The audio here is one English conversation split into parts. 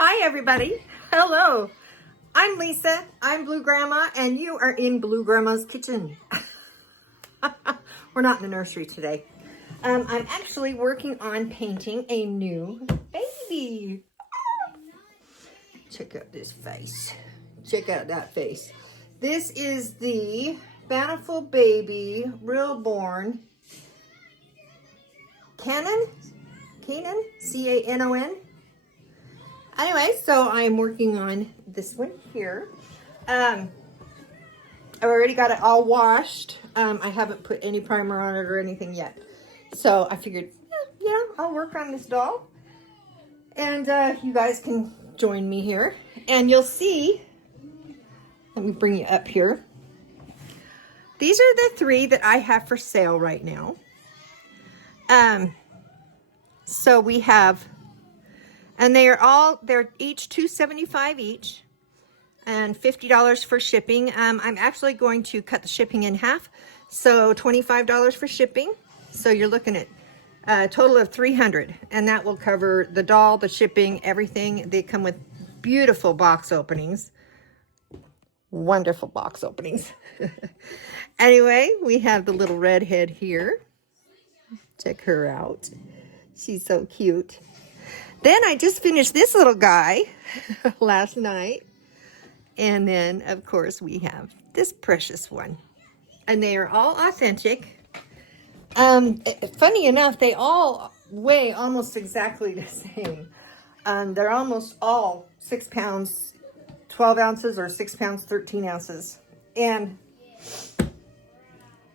Hi, everybody. Hello. I'm Lisa. I'm Blue Grandma, and you are in Blue Grandma's kitchen. We're not in the nursery today. I'm actually working on painting a new baby. Check out this face. Check out that face. This is the Bountiful Baby Realborn Canon, C-A-N-O-N. Anyway, so I'm working on this one here. I've already got it all washed. I haven't put any primer on it or anything yet. So I figured, I'll work on this doll. And you guys can join me here. And you'll see, let me bring you up here. These are the 3 that I have for sale right now. So we have, and they're each $2.75 each and $50 for shipping. I'm actually going to cut the shipping in half, so $25 for shipping. So you're looking at a total of $300, and that will cover the doll, the shipping, everything. They come with beautiful box openings. Wonderful box openings. Anyway, we have the little redhead here. Check her out. She's so cute. Then I just finished this little guy last night. And then, of course, we have this precious one. And they are all authentic. Funny enough, they all weigh almost exactly the same. They're almost all 6 pounds, 12 ounces, or 6 pounds, 13 ounces. And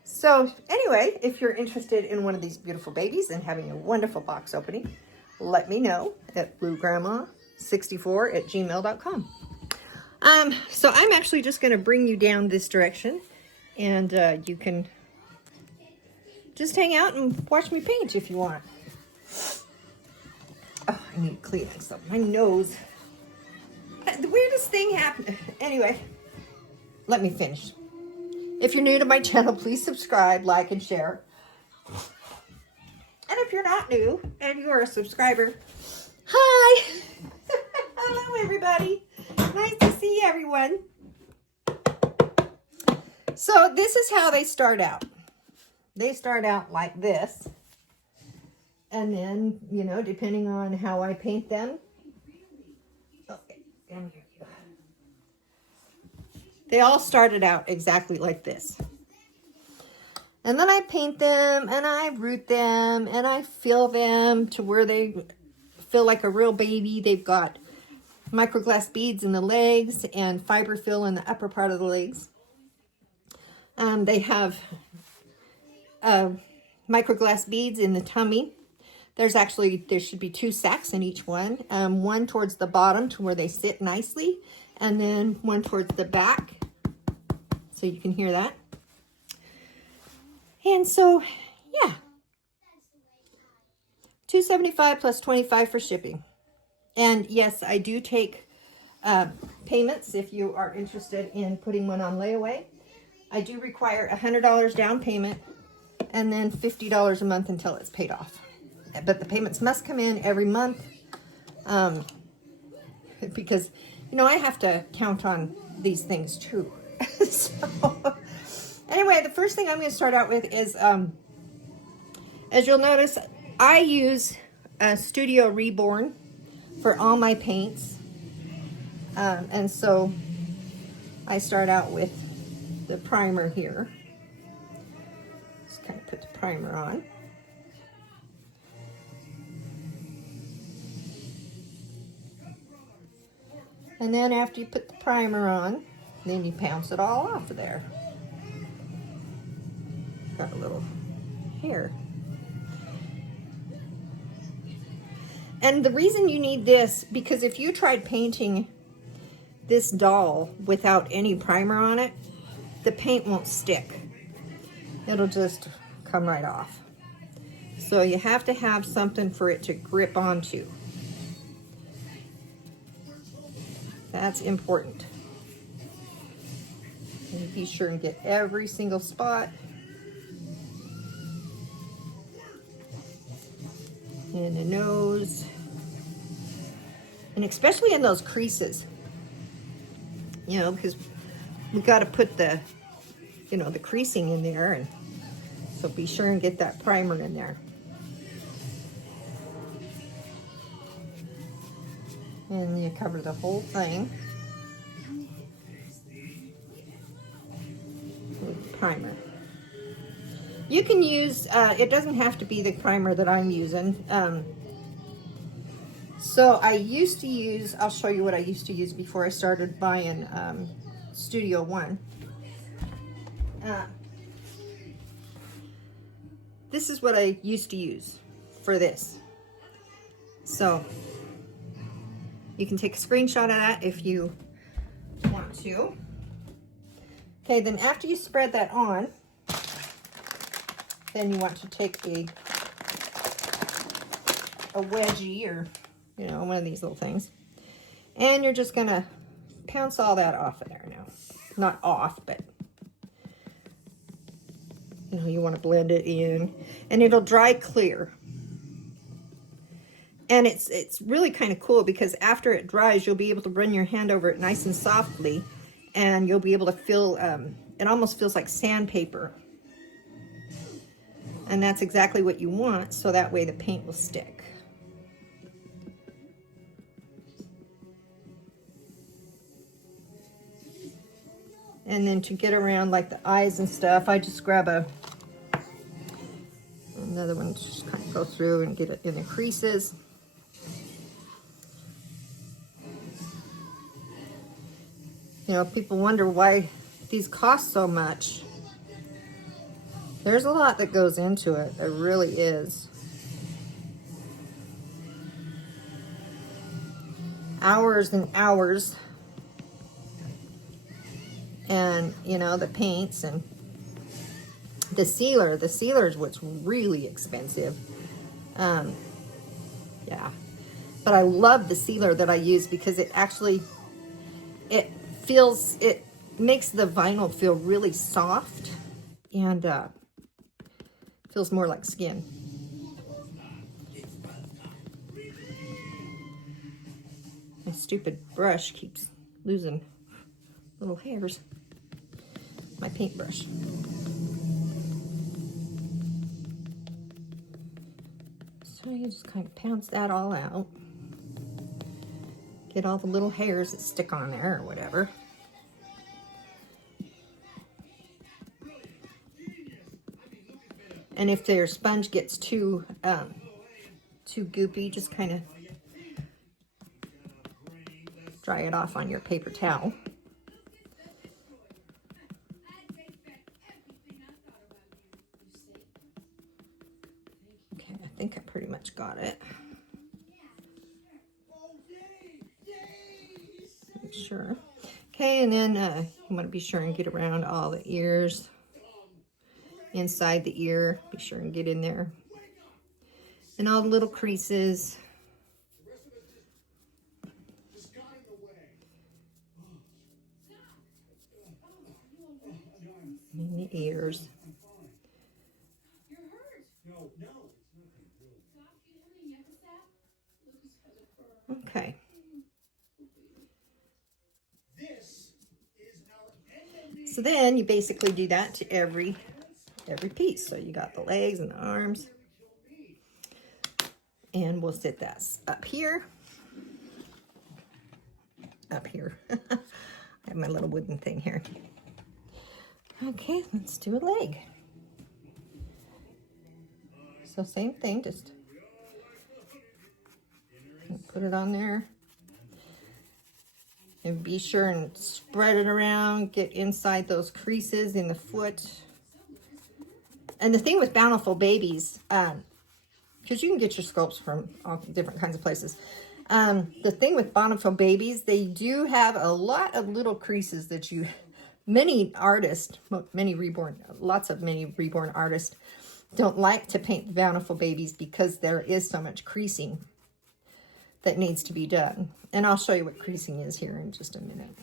so, anyway, if you're interested in one of these beautiful babies and having a wonderful box opening, let me know at bluegrandma64@gmail.com. So I'm actually just going to bring you down this direction, and you can just hang out and watch me paint if you want. Oh, I need Kleenex up my nose. The weirdest thing happened. Anyway, let me finish. If you're new to my channel, please subscribe, like, and share. And if you're not new and you are a subscriber, hi! Hello, everybody. Nice to see everyone. So this is how they start out. They start out like this. And then, depending on how I paint them. Okay, and here you go. They all started out exactly like this. And then I paint them, and I root them, and I fill them to where they feel like a real baby. They've got microglass beads in the legs and fiber fill in the upper part of the legs. They have microglass beads in the tummy. There should be 2 sacks in each one. One towards the bottom to where they sit nicely, and then one towards the back, so you can hear that. And so, yeah, $2.75 plus $25 for shipping. And yes, I do take payments if you are interested in putting one on layaway. I do require $100 down payment and then $50 a month until it's paid off. But the payments must come in every month because, I have to count on these things too. So, anyway, the first thing I'm going to start out with is, as you'll notice, I use Studio Reborn for all my paints. And so I start out with the primer here. Just kind of put the primer on. And then after you put the primer on, then you pounce it all off of there. Got a little hair. And the reason you need this, because if you tried painting this doll without any primer on it, the paint won't stick. It'll just come right off. So you have to have something for it to grip onto. That's important. And be sure and get every single spot. In the nose. And especially in those creases, you know, because we got to put the, you know, the creasing in there. And so be sure and get that primer in there. And you cover the whole thing with primer. You can use, it doesn't have to be the primer that I'm using. So I used to use, I'll show you what I used to use before I started buying Studio One. This is what I used to use for this. So you can take a screenshot of that if you want to. Okay, then after you spread that on, then you want to take a wedgie, or, you know, one of these little things. And you're just gonna pounce all that off of there now. Not off, but, you know, you wanna blend it in. And it'll dry clear. And it's really kind of cool because after it dries, you'll be able to run your hand over it nice and softly, and you'll be able to feel, it almost feels like sandpaper. And that's exactly what you want, so that way the paint will stick. And then to get around like the eyes and stuff, I just grab another one, just kind of go through and get it in the creases. You know, people wonder why these cost so much. There's a lot that goes into it. There really is. Hours and hours. And, you know, the paints and the sealer. The sealer is what's really expensive. Yeah. But I love the sealer that I use because it actually, it makes the vinyl feel really soft and feels more like skin. My stupid brush keeps losing little hairs. My paintbrush. So you just kind of pounce that all out. Get all the little hairs that stick on there or whatever. And if their sponge gets too goopy, just kind of dry it off on your paper towel. Okay, I think I pretty much got it. Make sure. Okay, and then you want to be sure and get around all the ears. Inside the ear, be sure and get in there. And all the little creases. And the ears. Okay. So then you basically do that to every piece. So you got the legs and the arms. And we'll sit that up here. Up here. I have my little wooden thing here. Okay, let's do a leg. So same thing, just put it on there. And be sure and spread it around, get inside those creases in the foot. And the thing with Bountiful Babies, because you can get your sculpts from all different kinds of places. The thing with Bountiful Babies, they do have a lot of little creases that many artists, lots of many reborn artists don't like to paint the Bountiful Babies because there is so much creasing that needs to be done. And I'll show you what creasing is here in just a minute.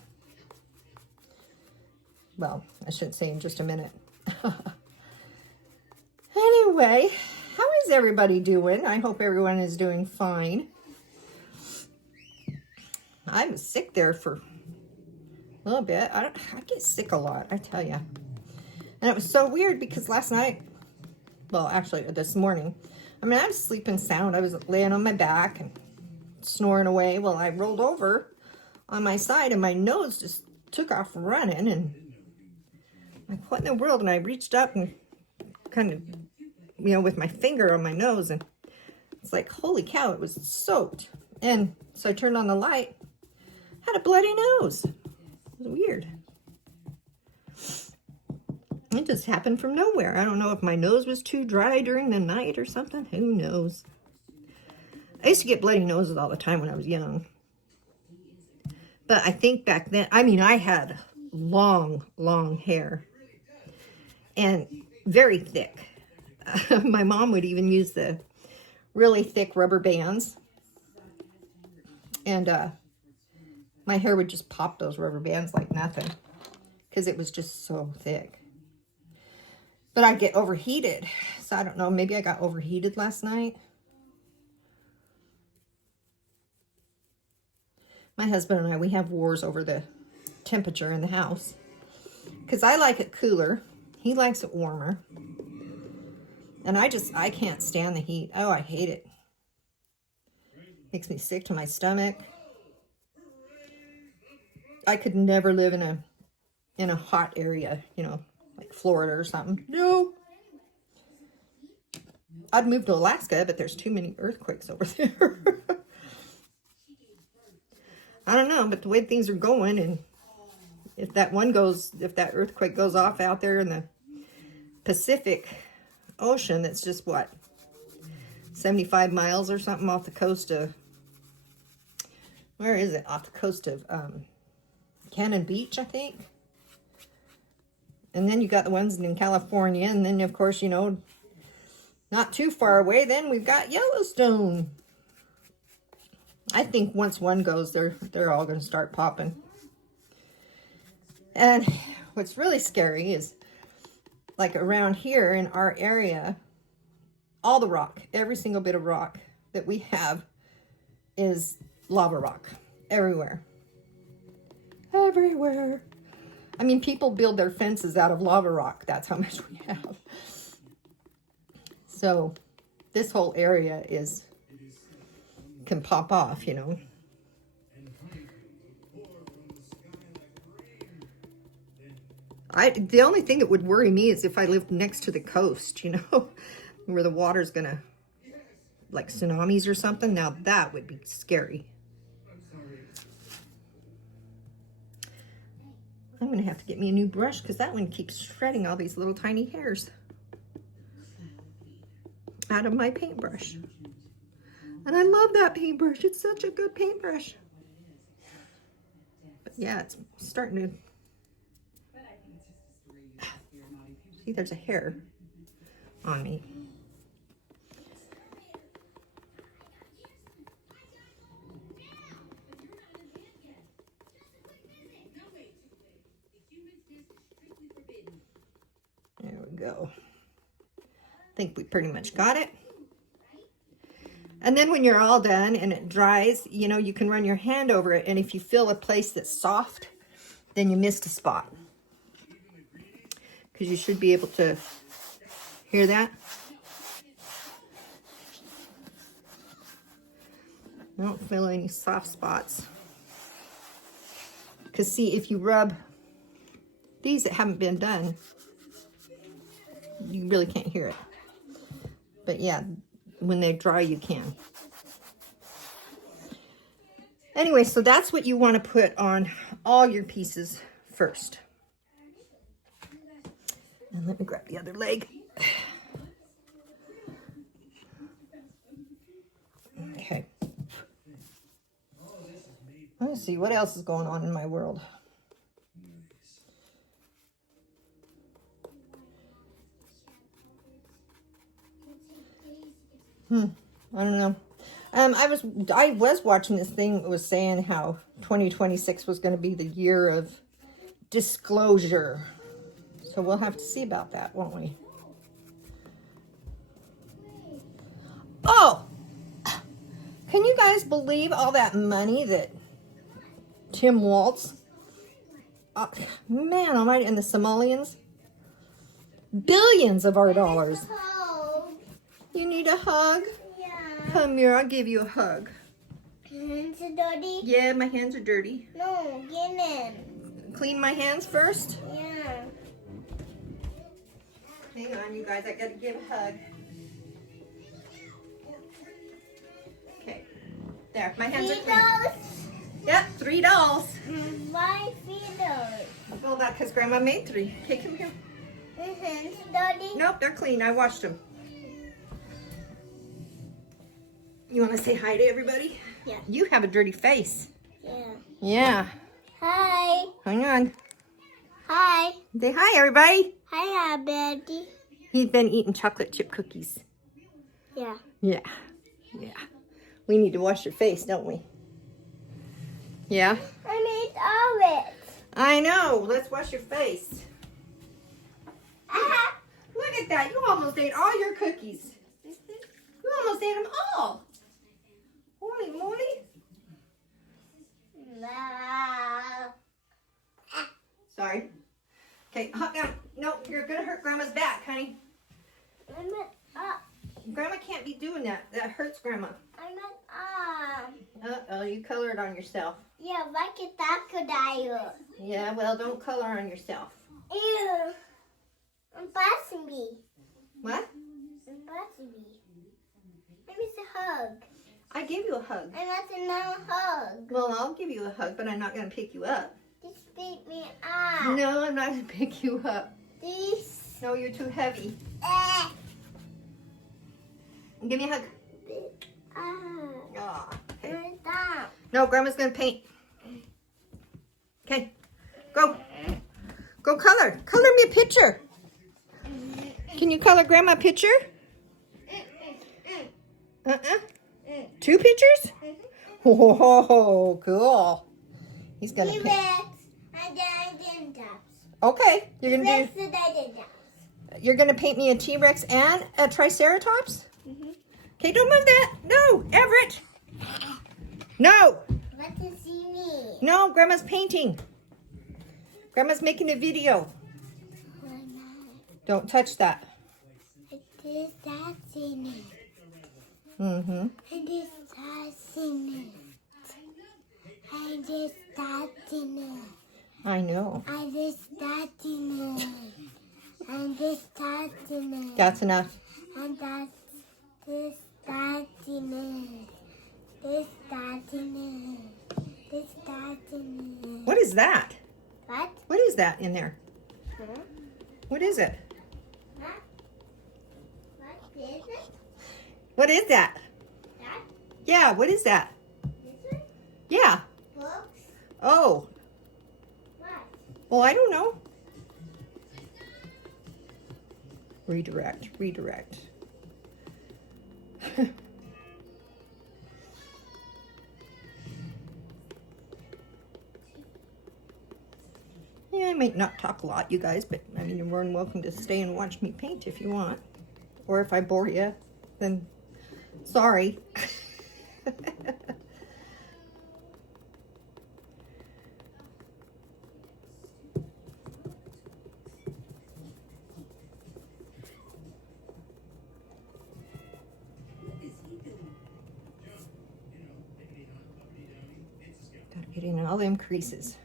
Well, I shouldn't say in just a minute. Anyway, how is everybody doing? I hope everyone is doing fine. I was sick there for a little bit. I get sick a lot, I tell you. And it was so weird because last night, well, actually this morning, I mean, I was sleeping sound. I was laying on my back and snoring away. Well, I rolled over on my side and my nose just took off running, and like, what in the world? And I reached up and kind of, you know, with my finger on my nose, and it's like, holy cow, it was soaked. And so I turned on the light, had a bloody nose. It was weird. It just happened from nowhere. I don't know if my nose was too dry during the night or something. Who knows? I used to get bloody noses all the time when I was young. But I think back then, I mean, I had long, long hair. And very thick. My mom would even use the really thick rubber bands. And my hair would just pop those rubber bands like nothing. Because it was just so thick. But I'd get overheated. So I don't know, maybe I got overheated last night. My husband and I, we have wars over the temperature in the house. Because I like it cooler. He likes it warmer. And I can't stand the heat. Oh, I hate it. Makes me sick to my stomach. I could never live in a hot area, you know, like Florida or something. No. I'd move to Alaska, but there's too many earthquakes over there. I don't know, but the way things are going, and if that earthquake goes off out there in the Pacific Ocean, that's just what, 75 miles or something off the coast of, where is it? Off the coast of Cannon Beach, I think. And then you got the ones in California, and then of course, you know, not too far away, then we've got Yellowstone. I think once one goes, they're all going to start popping. And what's really scary is, like around here in our area, all the rock, every single bit of rock that we have is lava rock. Everywhere. Everywhere. I mean, people build their fences out of lava rock. That's how much we have. So this whole area can pop off, you know. The only thing that would worry me is if I lived next to the coast, you know, where the water's gonna, like tsunamis or something. Now that would be scary. I'm gonna have to get me a new brush because that one keeps shredding all these little tiny hairs out of my paintbrush. And I love that paintbrush. It's such a good paintbrush. But yeah, it's starting to... See, there's a hair on me. There we go. I think we pretty much got it. And then when you're all done and it dries, you know, you can run your hand over it. And if you feel a place that's soft, then you missed a spot. Because you should be able to hear that. I don't feel any soft spots. Because see, if you rub these that haven't been done, you really can't hear it. But yeah, when they dry, you can. Anyway, so that's what you want to put on all your pieces first. And let me grab the other leg. Okay. Let's see, what else is going on in my world? I don't know. I was watching this thing that was saying how 2026 was going to be the year of disclosure. So we'll have to see about that, won't we? Oh! Can you guys believe all that money that Tim Waltz. Man almighty, and the Somalians. Billions of our dollars. You need a hug? Yeah. Come here, I'll give you a hug. Hands are dirty? Yeah, my hands are dirty. No, get in. Clean my hands first. Yeah. Hang on, you guys, I gotta give a hug. Okay, there, my hands are clean. Yep, 3 dolls. Why feeders? Well, that's because Grandma made 3. Okay, come here. Hands dirty? Nope, they're clean. I washed them. You want to say hi to everybody? Yeah. You have a dirty face. Yeah. Yeah. Hi. Hang on. Hi. Say hi, everybody. Hi, Betty. He's been eating chocolate chip cookies. Yeah. Yeah. Yeah. We need to wash your face, don't we? Yeah. I made all it. I know. Let's wash your face. Look at that. You almost ate all your cookies. You almost ate them all. Holy moly. Sorry. Okay, hop down. No, you're going to hurt Grandma's back, honey. I meant up. Grandma can't be doing that. That hurts Grandma. I meant up. Uh-oh, you colored on yourself. Yeah, like a crocodile. Yeah, well, don't color on yourself. Ew. I'm passing me. What? I'm passing me. I miss a hug. I gave you a hug. I want another hug. Well, I'll give you a hug, but I'm not going to pick you up. Just pick me up. No, I'm not going to pick you up. This. No, you're too heavy. Eh. Give me a hug. Pick up. Aw, okay. Stop. No, Grandma's going to paint. Okay, go. Go color. Color me a picture. Can you color Grandma a picture? Uh-uh. 2 pictures? Oh, cool. He's going to paint. T-Rex. And then Okay, you're going to T-Rex do... and then You're going to paint me a T-Rex and a Triceratops? Okay, don't move that. No, Everett. No. Let them see me. No, Grandma's painting. Grandma's making a video. Don't touch that. It is that's in it. Mm-hmm. It is that's in it. I just that's in it. I know. I just that's in it. And this that's in it. That's enough. And that's this that's in it. This that's in it. This that's in it. What is that? What? What is that in there? Huh? What is it? Huh? What is it? What is that? That? Yeah, what is that? This one? Yeah. Books? Oh, What? well, I don't know. Redirect, redirect. Yeah, I might not talk a lot, you guys, but I mean, you're more than welcome to stay and watch me paint if you want. Or if I bore you, then sorry. Gotta get in all them creases.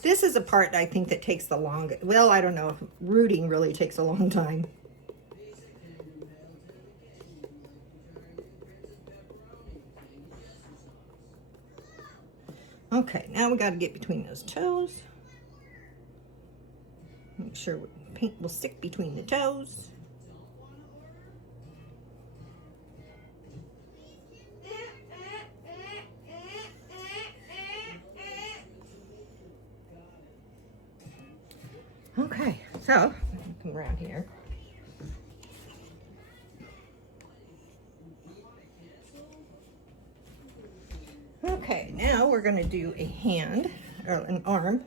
This is a part I think that takes the longest. Well, I don't know. Rooting really takes a long time. Okay, now we got to get between those toes. Make sure paint will stick between the toes. Okay, so come around here. Okay, now we're going to do a hand or an arm.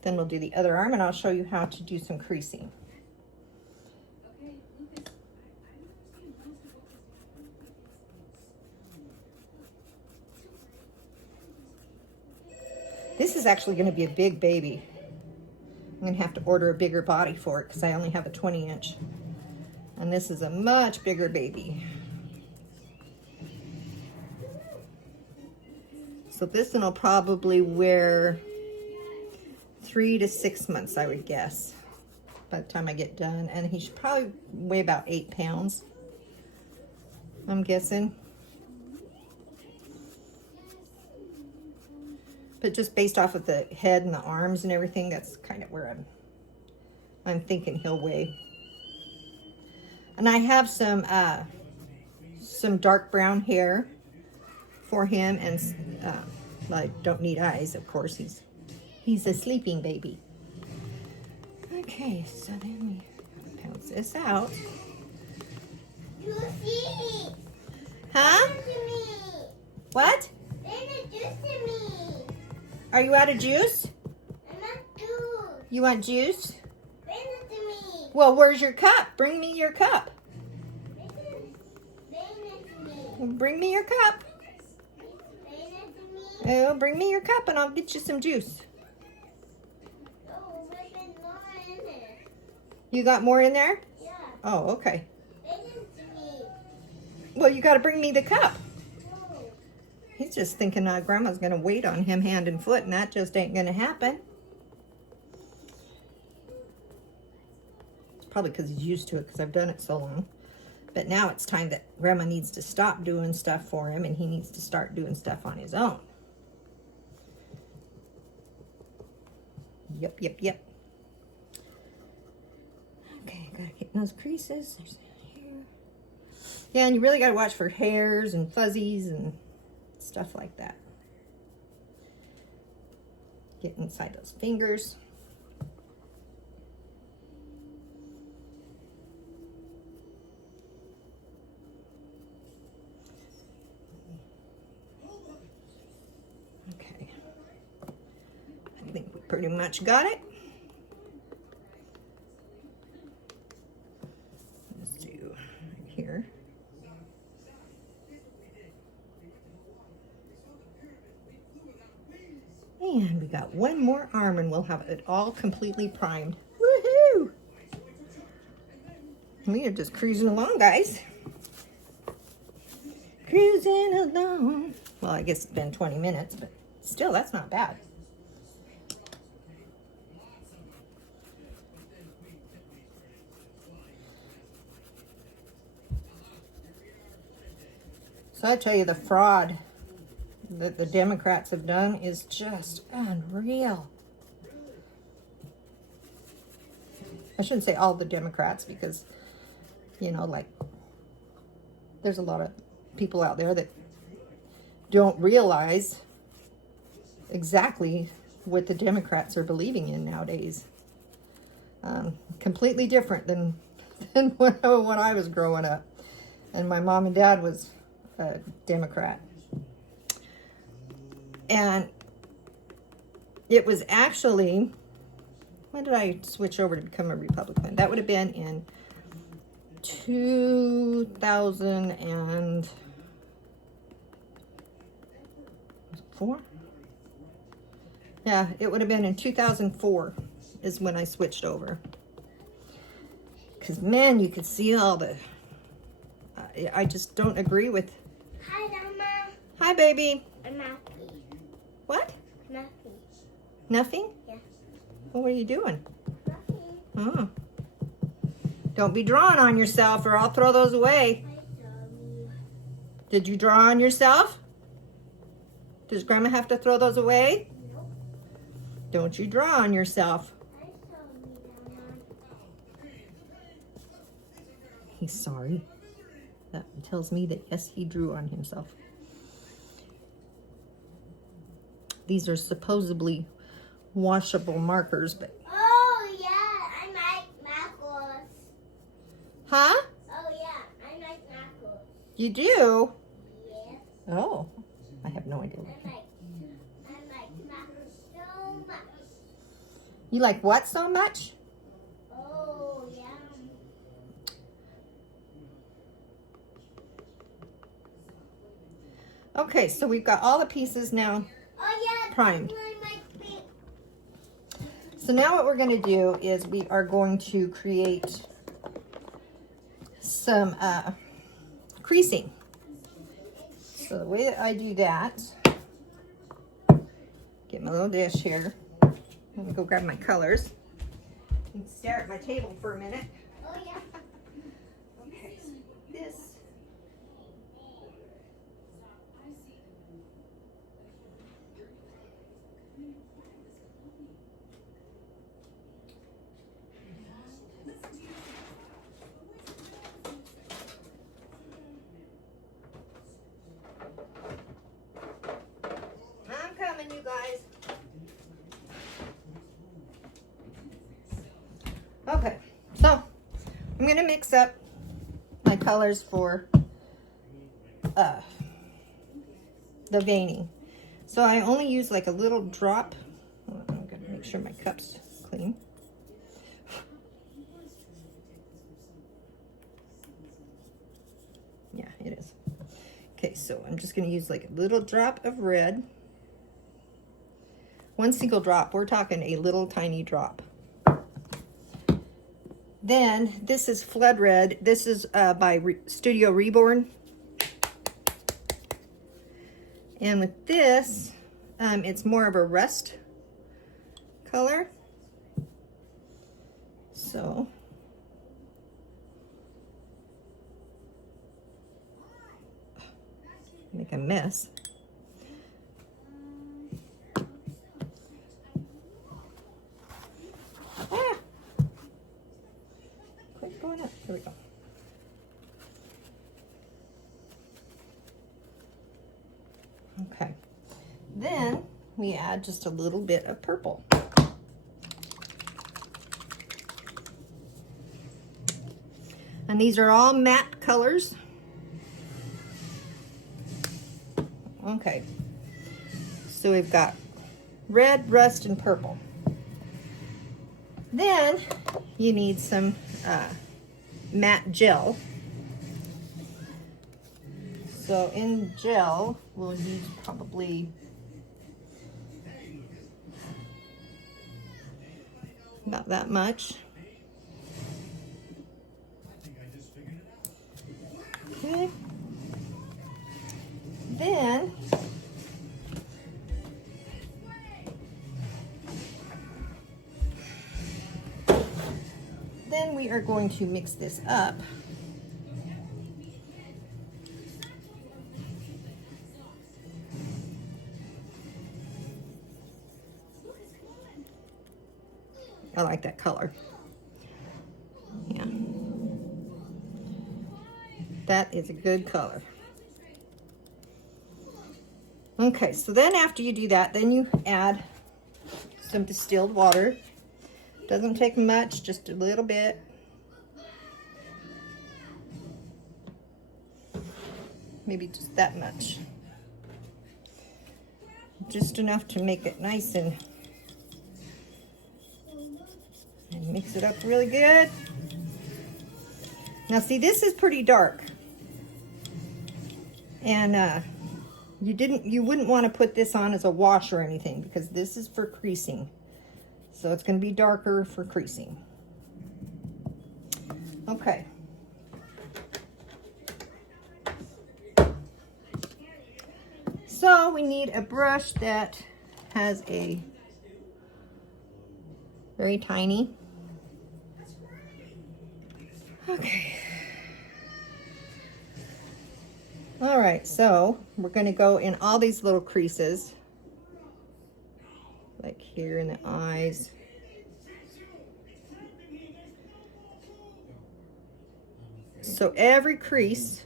Then we'll do the other arm, and I'll show you how to do some creasing. This is actually going to be a big baby. I'm going to have to order a bigger body for it because I only have a 20-inch. And this is a much bigger baby. So this one will probably wear 3 to 6 months, I would guess, by the time I get done. And he should probably weigh about 8 pounds, I'm guessing. But just based off of the head and the arms and everything, that's kind of where I'm thinking he'll weigh. And I have some dark brown hair for him, and I don't need eyes, of course. He's a sleeping baby. Okay, so then we pounce this out. Juicy. Huh? Bring it to me. What? Bring the juice to me. Are you out of juice? I want juice. You want juice? Bring it to me. Well, where's your cup? Bring me your cup. Bring it to me. Bring me your cup. Bring it to me. Oh, bring me your cup and I'll get you some juice. Oh, there's more in there. You got more in there? Yeah. Oh, okay. Bring it to me. Well, you got to bring me the cup. No. He's just thinking Grandma's going to wait on him hand and foot, and that just ain't going to happen. It's probably because he's used to it because I've done it so long. But now it's time that Grandma needs to stop doing stuff for him, and he needs to start doing stuff on his own. Yep, yep, yep. Okay, gotta get those creases. There's hair. Yeah, and you really gotta watch for hairs and fuzzies and stuff like that. Get inside those fingers. Okay. I think we pretty much got it. Let's do right here. And we got one more arm and we'll have it all completely primed. Woohoo! We are just cruising along, guys. Cruising along. Well, I guess it's been 20 minutes, but still, that's not bad. So I tell you, the fraud that the Democrats have done is just unreal. I shouldn't say all the Democrats because, you know, like, there's a lot of people out there that don't realize exactly what the Democrats are believing in nowadays. Completely different than when I was growing up. And my mom and dad was a Democrat. And it was actually, when did I switch over to become a Republican? That would have been in 2004? Yeah, it would have been in 2004 is when I switched over. Because, man, you could see all the, I just don't agree with. Hi, Mama. Hi, baby. I'm happy. What? Nothing. Nothing? Yeah. Well, what are you doing? Nothing. Oh. Don't be drawing on yourself or I'll throw those away. Hi, Tommy. Did you draw on yourself? Does Grandma have to throw those away? Nope. Don't you draw on yourself. Hi, Tommy, Mama. He's sorry. That tells me that, yes, he drew on himself. These are supposedly washable markers, but... Oh, yeah. I like knuckles. Huh? Oh, yeah. I like knuckles. You do? Yeah. Oh, I have no idea. I like knuckles so much. You like what so much? Oh, yeah. Okay, so we've got all the pieces now. Oh, yeah. Primed. I like So now what we're going to do is we are going to create some creasing. So the way that I do that, get my little dish here. I'm going to go grab my colors and stare at my table for a minute. Oh yeah. Okay, so this. I'm coming, you guys. Okay, so I'm gonna mix up my colors for the veining. So I only use like a little drop. I'm gonna make sure my cup's clean. Yeah, it is. Okay, so I'm just gonna use like a little drop of red. One single drop, we're talking a little tiny drop. Then this is Flood Red. This is by Studio Reborn. And with this, it's more of a rust color. So make a mess. Ah! Quit going up. There we go. Okay. Then we add just a little bit of purple. And these are all matte colors. Okay. So we've got red, rust, and purple. Then you need some matte gel. So in gel, we'll use probably about that much. Okay. Then we are going to mix this up. I like that color. Yeah. That is a good color. Okay, so then after you do that, then you add some distilled water. Doesn't take much, just a little bit. Maybe just that much. Just enough to make it nice and mix it up really good. Now see, this is pretty dark. And you wouldn't want to put this on as a wash or anything because this is for creasing. So it's going to be darker for creasing. Okay. So we need a brush that has a very tiny. Okay. All right, so we're going to go in all these little creases, like here in the eyes. So every crease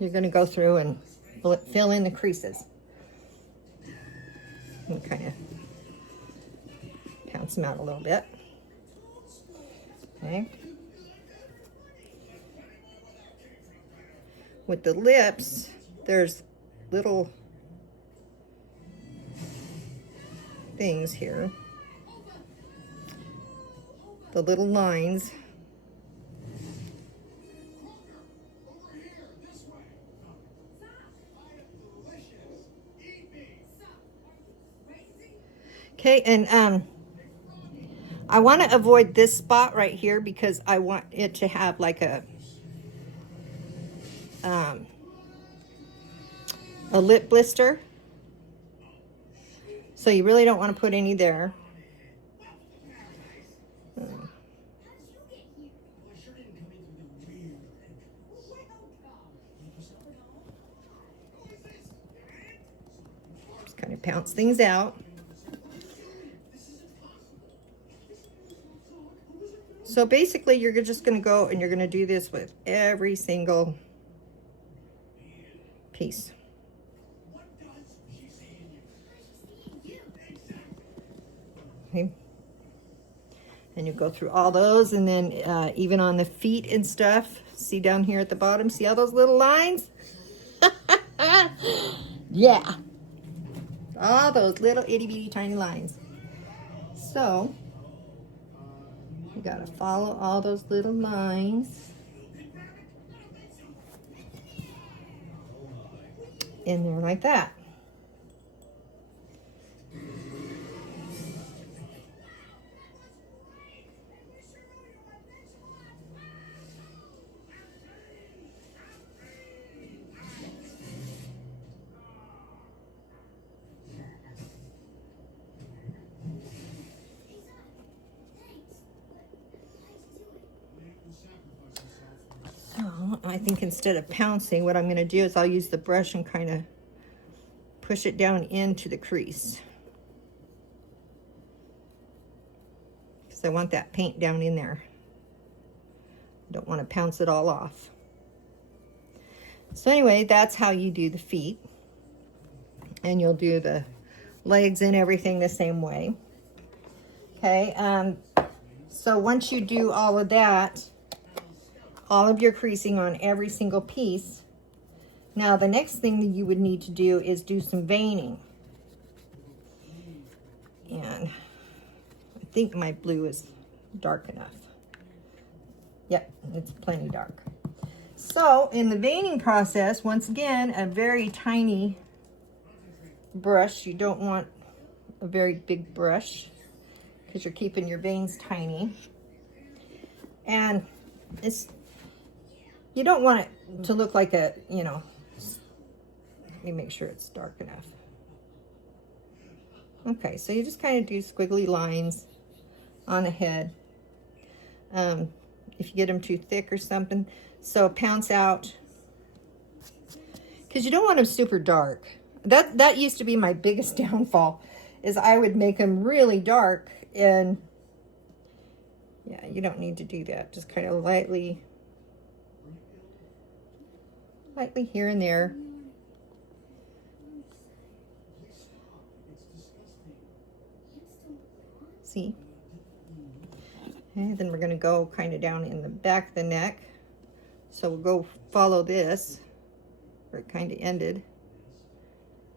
you're going to go through and fill in the creases. And kind of pounce them out a little bit. Okay. With the lips, there's little things here. The little lines. Okay, and I want to avoid this spot right here because I want it to have like a lip blister. So you really don't want to put any there. Just kind of pounce things out. So basically you're just going to go and you're going to do this with every single piece. Okay. And you go through all those, and then even on the feet and stuff. See down here at the bottom, see all those little lines? Yeah. All those little itty bitty tiny lines. So you gotta follow all those little lines in there like that. So I think instead of pouncing, what I'm going to do is I'll use the brush and kind of push it down into the crease. Because I want that paint down in there. I don't want to pounce it all off. So anyway, that's how you do the feet. And you'll do the legs and everything the same way. Okay, so once you do all of that, all of your creasing on every single piece, now the next thing that you would need to do is do some veining. And I think my blue is dark enough. Yep, it's plenty dark. So in the veining process, once again, a very tiny brush. You don't want a very big brush because you're keeping your veins tiny. And you don't want it to look like a, you know, let me make sure it's dark enough. Okay, so you just kind of do squiggly lines on the head. If you get them too thick or something, so pounce out, because you don't want them super dark. That used to be my biggest downfall, is I would make them really dark, and yeah, you don't need to do that. Just kind of lightly here and there. See? Okay, then we're going to go kind of down in the back of the neck. So we'll go follow this where it kind of ended.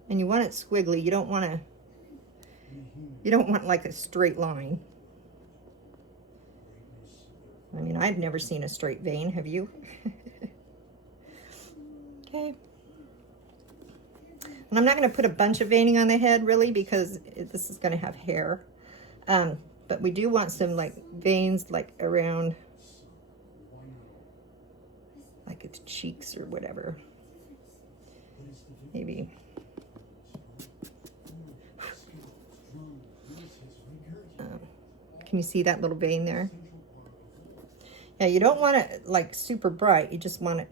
And you want it squiggly. You don't want like a straight line. I mean, I've never seen a straight vein, have you? Okay. And I'm not going to put a bunch of veining on the head, really, because this is going to have hair. But we do want some like veins like around like its cheeks or whatever. Maybe. Can you see that little vein there? Yeah, you don't want it like super bright. You just want it.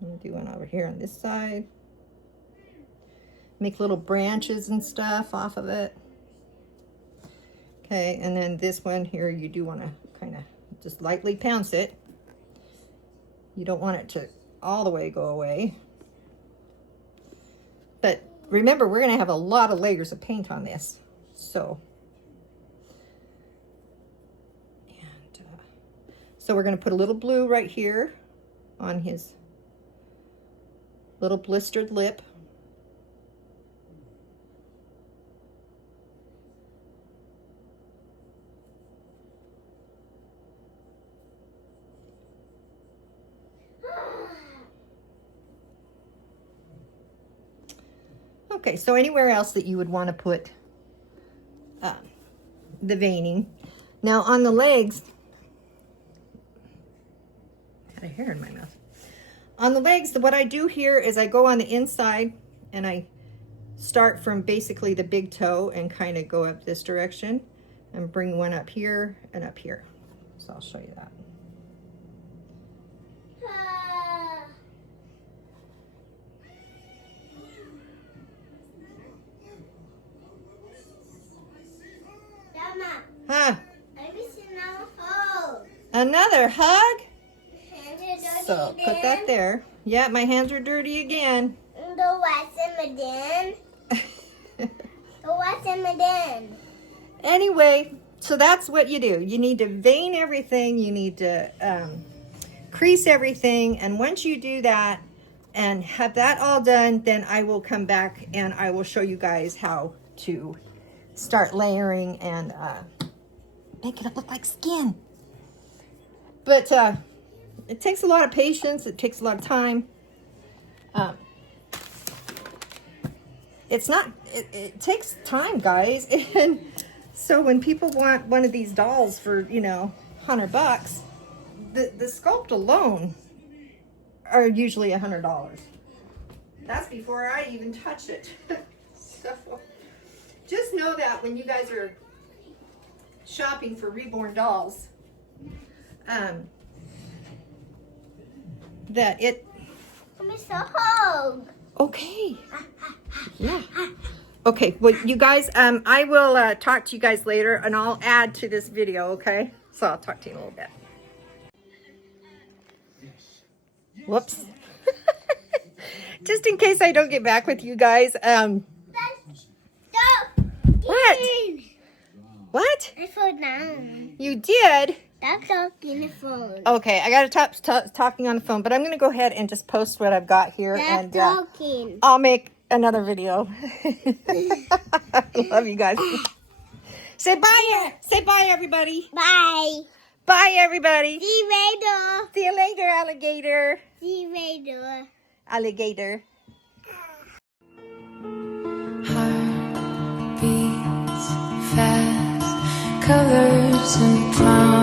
I'm gonna do one over here on this side. Make little branches and stuff off of it. Okay, and then this one here, you do want to kind of just lightly pounce it. You don't want it to all the way go away. But remember, we're going to have a lot of layers of paint on this. So we're going to put a little blue right here on his little blistered lip. Okay, so anywhere else that you would want to put the veining. Now on the legs, I had a hair in my mouth. On the legs, what I do here is I go on the inside and I start from basically the big toe and kind of go up this direction and bring one up here and up here. So I'll show you that. Mama, Huh? I wish another hug. Another hug? Hands are dirty So put again. that there. Yeah, my hands are dirty again. The what's in my den? The what's in my den? Anyway, so that's what you do. You need to vein everything. You need to crease everything. And once you do that and have that all done, then I will come back and I will show you guys how to start layering and making it look like skin. But it takes a lot of patience. It takes a lot of time. It takes time, guys. And so when people want one of these dolls for, you know, $100, the sculpt alone are usually $100. That's before I even touch it. So just know that when you guys are shopping for reborn dolls, that it... I miss a hug. Okay. Yeah. Okay, well, you guys, I will talk to you guys later, and I'll add to this video, okay? So I'll talk to you in a little bit. Whoops. Just in case I don't get back with you guys, Stop. What? What? I fell down. You did? Stop talking the phone. Okay, I gotta stop talking on the phone, but I'm gonna go ahead and just post what I've got here, Stop and talking. I'll make another video. Love you guys. Say bye. Say bye, everybody. Bye. Bye, everybody. See you later. See you later, alligator. See you later. Alligator. Heart beats fast, colors and promise.